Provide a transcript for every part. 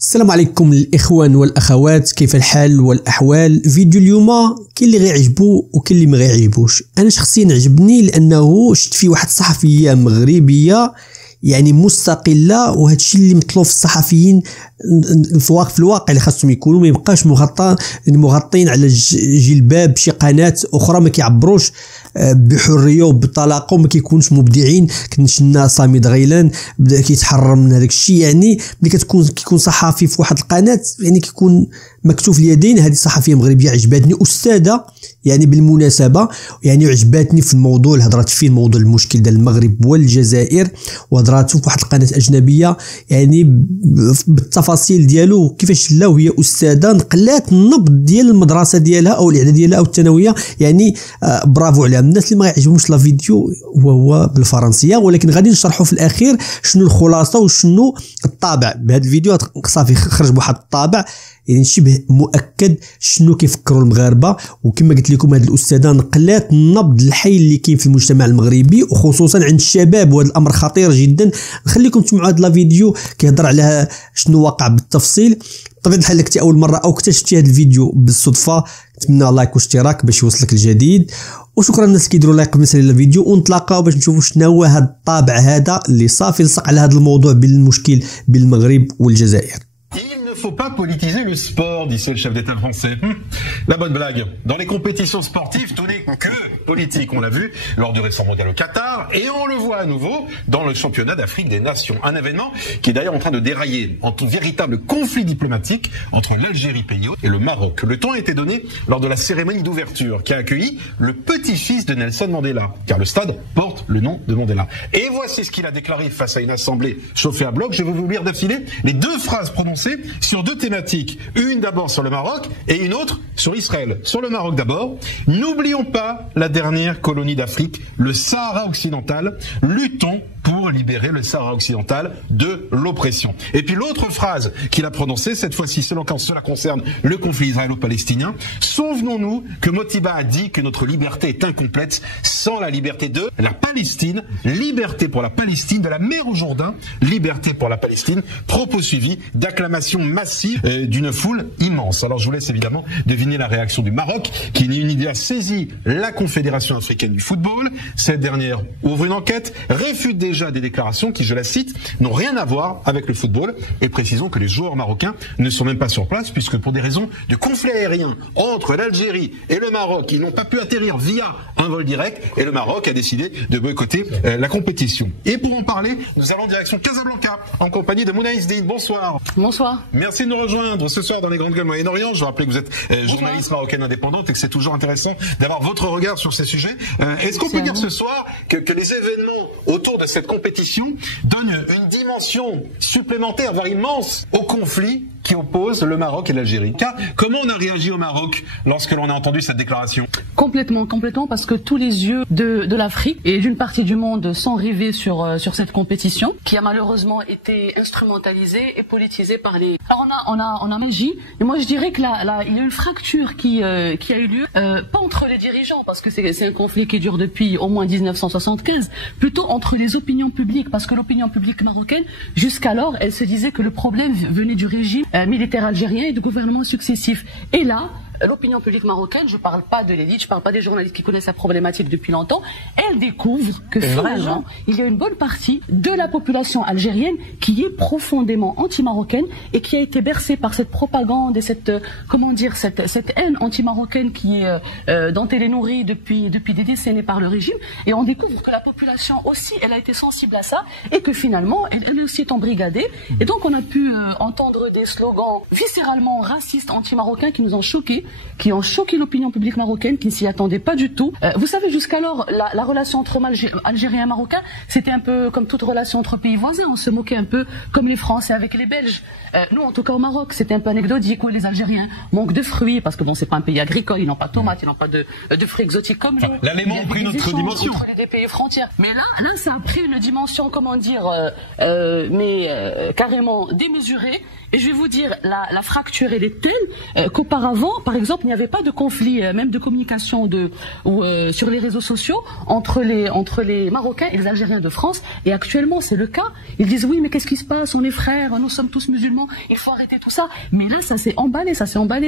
السلام عليكم الاخوان والاخوات، كيف الحال والاحوال؟ فيديو اليوم كاين اللي غيعجبو وكاين اللي ما غيعجبوش. انا شخصيا عجبني لانه شفت فيه واحد الصحفيه مغربيه يعني مستقله، وهذا الشيء اللي مطلوب في الصحفيين في الواقع اللي خاصهم يكونوا، ما يبقاش مغطين على جلباب شي قناه اخرى ما كيعبروش بحريه وبطلاقه وما كيكونش مبدعين. كنشنا صامد غيلان بدا كيتحرر من هذاك الشيء. يعني ملي كيكون صحفي في واحد القناه يعني كيكون مكتوف اليدين. هذه صحفيه مغربيه عجباتني، استاذه يعني بالمناسبه، يعني عجباتني في الموضوع اللي هضرات فيه، الموضوع المشكل ديال المغرب والجزائر، وهضراتو في واحد القناه اجنبيه يعني بالتفاصيل ديالو كيفاش لا. وهي استاذه نقلات النبض ديال المدرسه ديالها او الاعداد ديالها او الثانويه. يعني برافو عليها. الناس اللي ما يعجبهمش لا فيديو وهو بالفرنسيه، ولكن غادي نشرحوا في الاخير شنو الخلاصه وشنو الطابع. بهذا الفيديو صافي خرج بواحد الطابع يعني شبه مؤكد شنو كيفكروا المغاربه. وكما قلت لكم هذه الاستاذه نقلات النبض الحي اللي كاين في المجتمع المغربي وخصوصا عند الشباب، وهذا الامر خطير جدا. نخليكم تسمعوا هذا الفيديو كيهضر على شنو وقع بالتفصيل. بطبيعه الحال كنتي اول مره او اكتشفتي هذا الفيديو بالصدفه، نتمنى لايك واشتراك باش يوصلك الجديد. وشكرا للناس اللي كيديروا لايك بالنسبه للفيديو، ونتلاقاو باش نشوفوا شنو هو هذا الطابع هذا اللي صافي لصق على هذا الموضوع بالمشكل بالمغرب والجزائر. Il ne faut pas politiser le sport, dit le chef d'État français. La bonne blague. Dans les compétitions sportives, tout n'est que politique. On l'a vu lors du récent mondial au Qatar et on le voit à nouveau dans le championnat d'Afrique des Nations. Un événement qui est d'ailleurs en train de dérailler en tout véritable conflit diplomatique entre l'Algérie pays hôte et le Maroc. Le temps a été donné lors de la cérémonie d'ouverture qui a accueilli le petit-fils de Nelson Mandela, car le stade porte le nom de Mandela. Et voici ce qu'il a déclaré face à une assemblée chauffée à bloc. Je vais vous lire d'affilée les deux phrases prononcées sur deux thématiques, une d'abord sur le Maroc et une autre sur Israël. Sur le Maroc d'abord, n'oublions pas la dernière colonie d'Afrique, le Sahara occidental, luttons pour libérer le Sahara occidental de l'oppression. Et puis l'autre phrase qu'il a prononcée, cette fois-ci quand cela concerne le conflit israélo-palestinien, souvenons-nous que Motiba a dit que notre liberté est incomplète sans la liberté de la Palestine, liberté pour la Palestine, de la mer au Jourdain, liberté pour la Palestine, propos suivis d'acclamations massives d'une foule immense. Alors je vous laisse évidemment deviner la réaction du Maroc, qui une idée a saisi la Confédération africaine du football. Cette dernière ouvre une enquête, réfute déjà des déclarations qui, je la cite, n'ont rien à voir avec le football. Et précisons que les joueurs marocains ne sont même pas sur place, puisque pour des raisons de conflit aérien entre l'Algérie et le Maroc, ils n'ont pas pu atterrir via un vol direct, et le Maroc a décidé de boycotter la compétition. Et pour en parler, nous allons en direction Casablanca, en compagnie de Mouna Isdine. Bonsoir. Bonsoir. Merci de nous rejoindre ce soir dans les grandes gueules Moyen-Orient. Je rappelle que vous êtes journaliste marocaine indépendante et que c'est toujours intéressant d'avoir votre regard sur ces sujets. Est-ce qu'on peut dire ce soir que les événements autour de cette compétition donnent une dimension supplémentaire, voire immense, au conflit qui oppose le Maroc et l'Algérie? Comment on a réagi au Maroc lorsque l'on a entendu cette déclaration? Complètement, parce que tous les yeux de l'Afrique et d'une partie du monde sont rivés sur cette compétition qui a malheureusement été instrumentalisée et politisée par les... Alors on a magie, et moi je dirais que il y a une fracture qui a eu lieu, pas entre les dirigeants, parce que c'est un conflit qui dure depuis au moins 1975, plutôt entre les opinions publiques, parce que l'opinion publique marocaine, jusqu'alors, elle se disait que le problème venait du régime militaire algérien et de gouvernements successifs. Et là, l'opinion publique marocaine, je parle pas de l'élite, je parle pas des journalistes qui connaissent la problématique depuis longtemps, elle découvre que finalement, il y a une bonne partie de la population algérienne qui est profondément anti-marocaine et qui a été bercée par cette propagande et cette haine anti-marocaine dont elle est nourrie depuis des décennies par le régime. Et on découvre que la population aussi, elle a été sensible à ça et que finalement, elle aussi est embrigadée. Et donc, on a pu entendre des slogans viscéralement racistes anti-marocains qui nous ont choqués, qui ont choqué l'opinion publique marocaine, qui ne s'y attendait pas du tout. Vous savez, jusqu'alors, la relation entre Algériens et Marocains, c'était un peu comme toute relation entre pays voisins. On se moquait un peu comme les Français avec les Belges. Nous, en tout cas au Maroc, c'était un peu anecdotique où les Algériens manquent de fruits, parce que bon, c'est pas un pays agricole, ils n'ont pas de tomates, ils n'ont pas de fruits exotiques comme nous. L'élément a pris notre dimension. Entre les pays frontières. Mais là, ça a pris une dimension, comment dire, carrément démesurée. Et je vais vous dire, la fracture, elle est telle qu'auparavant, par exemple, il n'y avait pas de conflit, même de communication sur les réseaux sociaux entre les Marocains et les Algériens de France. Et actuellement, c'est le cas. Ils disent oui, mais qu'est-ce qui se passe? On est frères, nous sommes tous musulmans, il faut arrêter tout ça. Mais là, ça s'est emballé.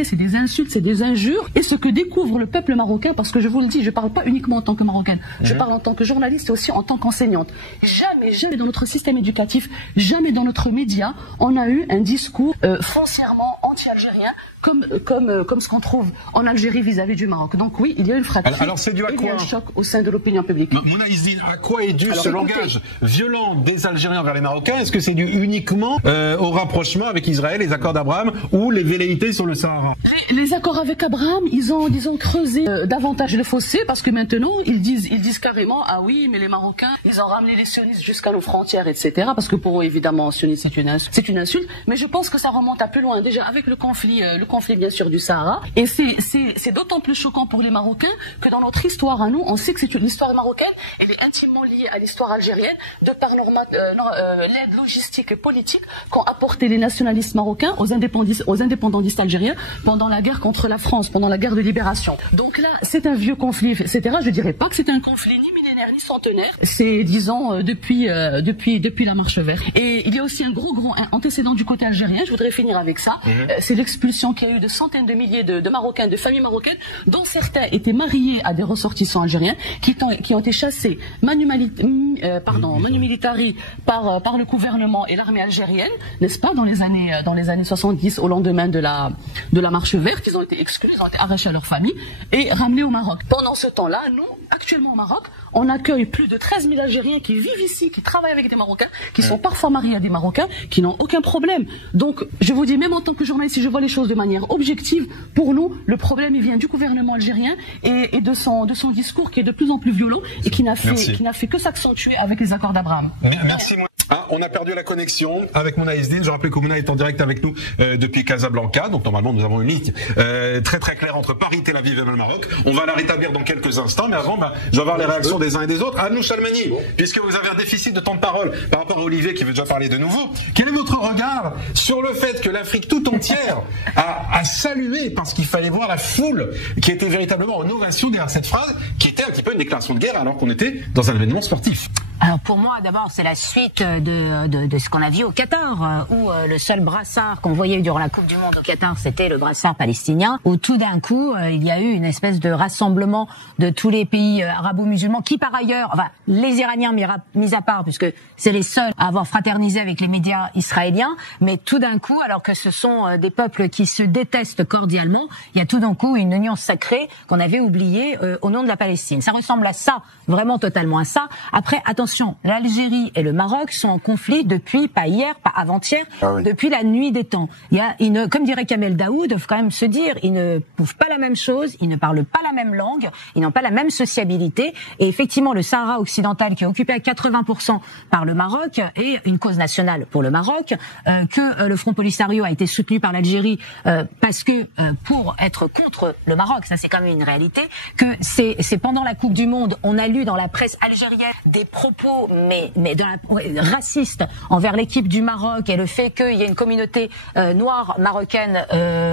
C'est des insultes, c'est des injures. Et ce que découvre le peuple marocain, parce que je vous le dis, je parle pas uniquement en tant que Marocaine, je parle en tant que journaliste et aussi en tant qu'enseignante. Jamais dans notre système éducatif, jamais dans notre média, on a eu un discours foncièrement anti-algérien comme ce qu'on trouve en Algérie vis-à-vis du Maroc. Donc oui, il y a une fracture. Alors c'est dû à quoi? Il y a un choc au sein de l'opinion publique. Mouna Izdine, à quoi est dû ce langage violent des Algériens vers les Marocains? Est-ce que c'est dû uniquement au rapprochement avec Israël, les accords d'Abraham ou les velléités sur le Sahara? Les accords avec Abraham, ils ont creusé davantage le fossé parce que maintenant ils disent carrément ah oui, mais les Marocains ils ont ramené les sionistes jusqu'à nos frontières, etc. Parce que pour eux évidemment sioniste c'est une insulte. Mais je pense que ça remonte à plus loin déjà avec le conflit bien sûr du Sahara. Et c'est d'autant plus choquant pour les Marocains que dans notre histoire à nous, on sait que l'histoire marocaine, elle est intimement liée à l'histoire algérienne de par l'aide logistique et politique qu'ont apporté les nationalistes marocains aux indépendantistes algériens pendant la guerre contre la France, pendant la guerre de libération. Donc là, c'est un vieux conflit, etc. Je dirais pas que c'est un conflit ni millénaire ni centenaire. C'est disons depuis la marche verte. Et il y a aussi un gros antécédent du côté algérien. Je voudrais finir avec ça. C'est l'expulsion qu'il y a eu de centaines de milliers de Marocains, de familles marocaines, dont certains étaient mariés à des ressortissants algériens, qui ont été chassés manu militari par le gouvernement et l'armée algérienne, n'est-ce pas, dans les années 70, au lendemain de la marche verte. Ils ont été exclus, ils ont été arrachés à leur famille et ramenés au Maroc. Pendant ce temps-là, nous, actuellement au Maroc, on accueille plus de 13 000 Algériens qui vivent ici, qui travaillent avec des Marocains, qui sont parfois mariés à des Marocains, qui n'ont aucun problème. Donc, je vous dis, même en tant que journaliste, si je vois les choses de manière objective, pour nous, le problème, il vient du gouvernement algérien et de son discours qui est de plus en plus violent et qui n'a fait que s'accentuer avec les accords d'Abraham. Merci. On a perdu la connexion avec Mouna Izdine. Je rappelle que Mouna est en direct avec nous depuis Casablanca. Donc normalement, nous avons une ligne très très claire entre Paris, Tel Aviv et le Maroc. On va la rétablir dans quelques instants. Mais avant, je vais avoir les réactions des uns et des autres. Anouch Chalmani, puisque vous avez un déficit de temps de parole par rapport à Olivier qui veut déjà parler de nouveau, quel est votre regard sur le fait que l'Afrique tout entière a salué, parce qu'il fallait voir la foule qui était véritablement en ovation derrière cette phrase, qui était un petit peu une déclaration de guerre alors qu'on était dans un événement sportif? Alors pour moi, d'abord, c'est la suite de ce qu'on a vu au Qatar, où le seul brassard qu'on voyait durant la Coupe du Monde au Qatar, c'était le brassard palestinien, où tout d'un coup, il y a eu une espèce de rassemblement de tous les pays arabo-musulmans, qui par ailleurs, enfin, les Iraniens mis à part, puisque c'est les seuls à avoir fraternisé avec les médias israéliens, mais tout d'un coup, alors que ce sont des peuples qui se détestent cordialement, il y a tout d'un coup une union sacrée qu'on avait oubliée au nom de la Palestine. Ça ressemble à ça, vraiment totalement à ça. Après, attention, l'Algérie et le Maroc sont en conflit depuis, pas hier, pas avant-hier, depuis la nuit des temps. Il y a comme dirait Kamel Daoud, faut quand même se dire, ils ne bouffent pas la même chose, ils ne parlent pas la même langue, ils n'ont pas la même sociabilité. Et effectivement, le Sahara occidental, qui est occupé à 80% par le Maroc, est une cause nationale pour le Maroc, que le Front Polisario a été soutenu par l'Algérie parce que pour être contre le Maroc, ça c'est quand même une réalité, que c'est pendant la Coupe du Monde, on a lu dans la presse algérienne des propos racistes envers l'équipe du Maroc et le fait qu'il y ait une communauté noire marocaine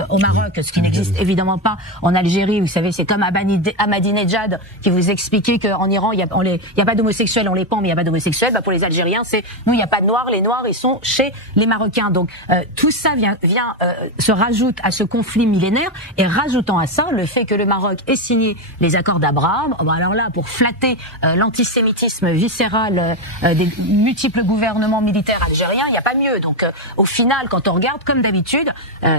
au Maroc, ce qui n'existe évidemment pas en Algérie. Vous savez, c'est comme Ahmadinejad qui vous expliquait qu'en Iran, il y a pas d'homosexuels, on les pend, mais il y a pas d'homosexuels. Bah, pour les Algériens, c'est nous, il n'y a pas de noirs, les noirs, ils sont chez les Marocains. Donc tout ça vient se rajoute à ce conflit millénaire, et rajoutant à ça le fait que le Maroc ait signé les accords d'Abraham. Bon, alors là, pour flatter l'antisémitisme viscéral des multiples gouvernements militaires algériens, il n'y a pas mieux. Donc au final, quand on regarde, comme d'habitude,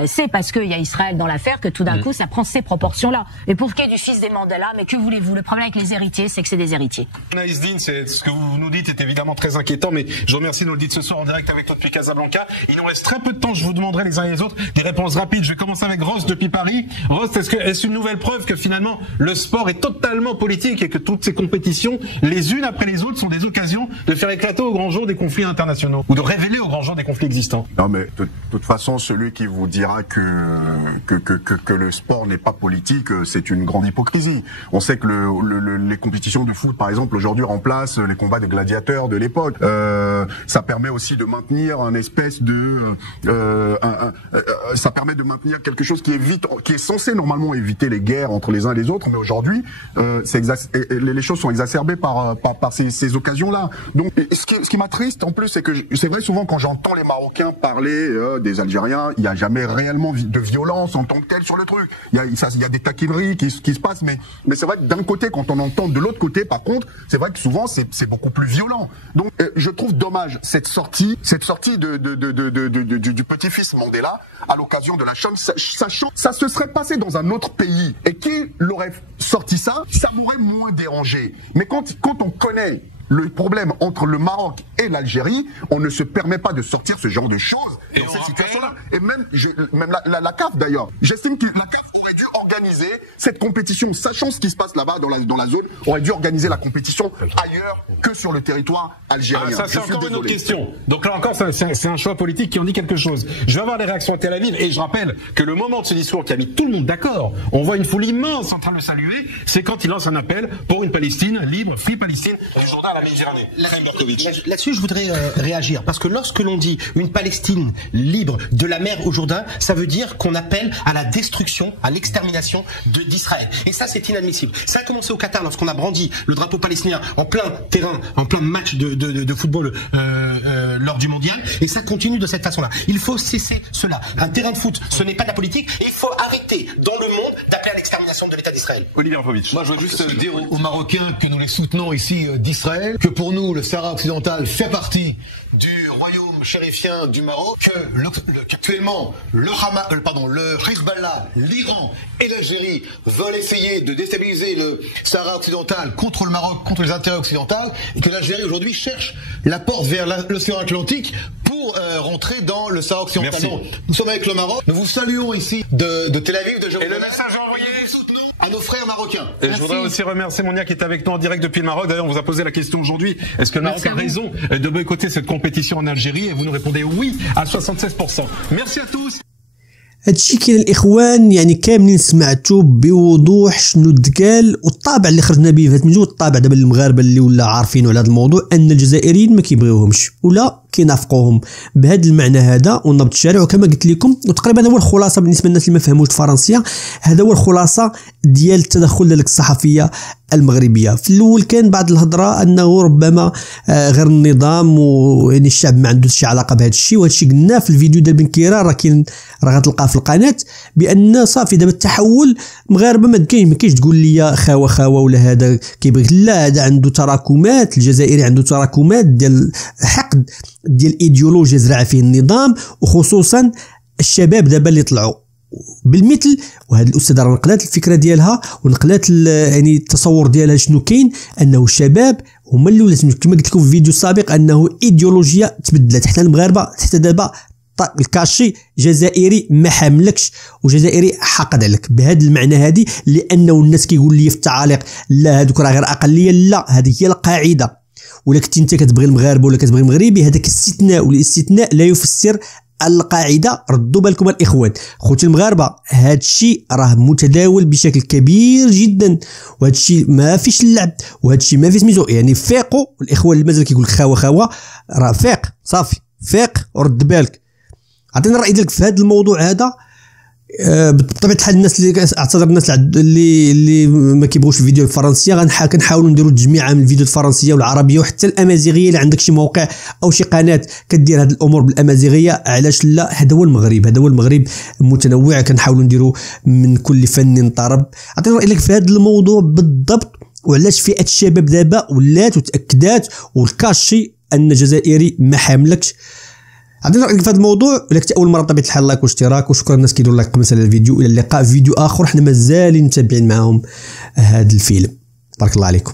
c'est parce qu'il y a Israël dans l'affaire que tout d'un coup ça prend ces proportions-là. Et pour ce qui est du fils des Mandela, mais que voulez-vous? Le problème avec les héritiers, c'est que c'est des héritiers. Izdine, c'est ce que vous nous dites est évidemment très inquiétant, mais je vous remercie de nous le dire ce soir en direct avec toi depuis Casablanca. Il nous reste très peu de temps, je vous demanderai les uns et les autres des réponses rapides. Je vais commencer avec Ross depuis Paris. Ross, est-ce une nouvelle preuve que finalement le sport est totalement politique et que toutes ces compétitions, les unes après les autres, sont des des occasions de faire éclater au grand jour des conflits internationaux ou de révéler au grand jour des conflits existants. Non, mais de toute façon, celui qui vous dira que le sport n'est pas politique, c'est une grande hypocrisie. On sait que les compétitions de foot, par exemple, aujourd'hui remplacent les combats des gladiateurs de l'époque. Ça permet aussi de maintenir un espèce de, ça permet de maintenir quelque chose qui est censé normalement éviter les guerres entre les uns et les autres, mais aujourd'hui, les choses sont exacerbées par ces occasions-là. Donc, ce qui m'attriste en plus, c'est que c'est vrai souvent quand j'entends les Marocains parler des Algériens, il n'y a jamais réellement de violence en tant que telle sur le truc. Il y a des taquineries qui se passent, mais c'est vrai que d'un côté, quand on entend de l'autre côté, par contre, c'est vrai que souvent c'est beaucoup plus violent. Donc, je trouve dommage cette sortie du petit-fils Mandela à l'occasion de la Chan, sachant ça se serait passé dans un autre pays et qu'il aurait sorti ça m'aurait moins dérangé. Mais quand on connaît le problème entre le Maroc et l'Algérie, on ne se permet pas de sortir ce genre de choses dans cette situation-là. Et même la CAF d'ailleurs, j'estime que la CAF aurait dû organiser cette compétition, sachant ce qui se passe là-bas dans la zone, aurait dû organiser la compétition ailleurs que sur le territoire algérien. Ça c'est encore une autre question. Donc là encore, c'est un choix politique qui en dit quelque chose. Je vais avoir les réactions à Tel Aviv et je rappelle que le moment de ce discours qui a mis tout le monde d'accord, on voit une foule immense en train de le saluer, c'est quand il lance un appel pour une Palestine libre, Free Palestine, du Jourdain à la Méditerranée. Là-dessus, je voudrais réagir parce que lorsque l'on dit une Palestine libre de la mer au Jourdain, ça veut dire qu'on appelle à la destruction, à l'extermination d'Israël. Et ça, c'est inadmissible. Ça a commencé au Qatar lorsqu'on a brandi le drapeau palestinien en plein terrain, en plein match de football lors du mondial. Et ça continue de cette façon-là. Il faut cesser cela. Un terrain de foot, ce n'est pas de la politique. Et il faut arrêter dans le monde d'appeler à l'extermination de l'État d'Israël. Olivier Anpovitch. Moi, je veux juste dire aux Marocains que nous les soutenons ici d'Israël, que pour nous, le Sahara occidental fait partie du royaume chérifien du Maroc, qu'actuellement le Hezbollah, l'Iran et l'Algérie veulent essayer de déstabiliser le Sahara occidental contre le Maroc, contre les intérêts occidentaux, et que l'Algérie aujourd'hui cherche la porte vers l'océan Atlantique pour rentrer dans le Sahara occidental. Bon, nous sommes avec le Maroc, nous vous saluons ici de Tel Aviv, de Jérusalem. Et le message envoyé à nos frères marocains. Et je voudrais aussi remercier Monia qui est avec nous en direct depuis le Maroc. D'ailleurs, on vous a posé la question aujourd'hui. Est-ce que le Maroc a raison de boycotter cette compétition en Algérie? Et vous nous répondez oui à 76%. Merci à tous. هادشي كاين الاخوان، يعني كاملين سمعتوا بوضوح شنو تقال، والطابع اللي خرجنا به في هاد المجهود، الطابع دابا المغاربه اللي ولا عارفينه على هذا الموضوع ان الجزائريين ما كيبغيوهمش ولا كينافقوهم بهذا المعنى هذا والنبض الشارع. وكما قلت لكم وتقريبا هذا هو الخلاصه بالنسبه للناس اللي ما فهموش الفرنسيه، هذا هو الخلاصه ديال التدخل ديال الصحفيه المغربيه. في الاول كان بعض الهضره انه ربما غير النظام ويعني الشعب ما عنده شي علاقه بهذا الشيء، وهذا الشيء قلناه في الفيديو ديال بن كيران، راه كاين راه غتلقاه في القناه، بان صافي دابا التحول مغاربه ما كاينش تقول لي خاوه ولا هذا كيبغي، لا هذا عنده تراكمات، الجزائري عنده تراكمات ديال حقد ديال ايديولوجيا زرع فيه النظام، وخصوصا الشباب دابا اللي طلعوا بالمثل. وهذه الاستاذه راه نقلات الفكره ديالها ونقلات يعني التصور ديالها شنو كاين، انه الشباب هما اللي لازم كما قلت لكم في الفيديو السابق انه ايديولوجيا تبدلت. حتى المغاربه حتى دابا الكاشي جزائري ما حاملكش وجزائري حاقد عليك بهذا المعنى هذه، لانه الناس كيقول لي في التعاليق لا هذوك راه غير اقليه، لا هذه هي القاعده. ولا كنت انت كتبغي المغاربه ولا كتبغي المغربي، هذاك استثناء، والاستثناء لا يفسر القاعده. ردوا بالكم الاخوان خوتي المغاربه، هذا الشيء راه متداول بشكل كبير جدا، وهذا الشيء ما فيش اللعب، وهذا الشيء ما فيه سميتو، يعني فيقوا الاخوان اللي مازال كيقول لك خاوه راه فيق، صافي فيق ورد بالك. عطينا الراي ديالك في هذا الموضوع هذا. بطبيعه الحال الناس اللي اعتذر الناس اللي ما كيبغوش الفيديو الفرنسيه، كنحاولوا نديروا تجميعه من الفيديو الفرنسيه والعربيه وحتى الامازيغيه. اللي عندك شي موقع او شي قناه كدير هذه الامور بالامازيغيه، علاش لا؟ هذا هو المغرب، هذا هو المغرب متنوع، كنحاولوا نديروا من كل فن طرب. عطينا رايك في هذا الموضوع بالضبط، وعلاش فئه الشباب دابا ولات وتاكدات والكاشي ان الجزائري ما حاملكش. عندنا رأيك في هذا الموضوع. إلا كنت أول مرة بطبيعة الحال لايك واشتراك، وشكرا الناس كيديروا لايك قبل مثلا الفيديو. إلى اللقاء في فيديو آخر، حنا مازالين متابعين معاهم هذا الفيلم. بارك الله عليكم.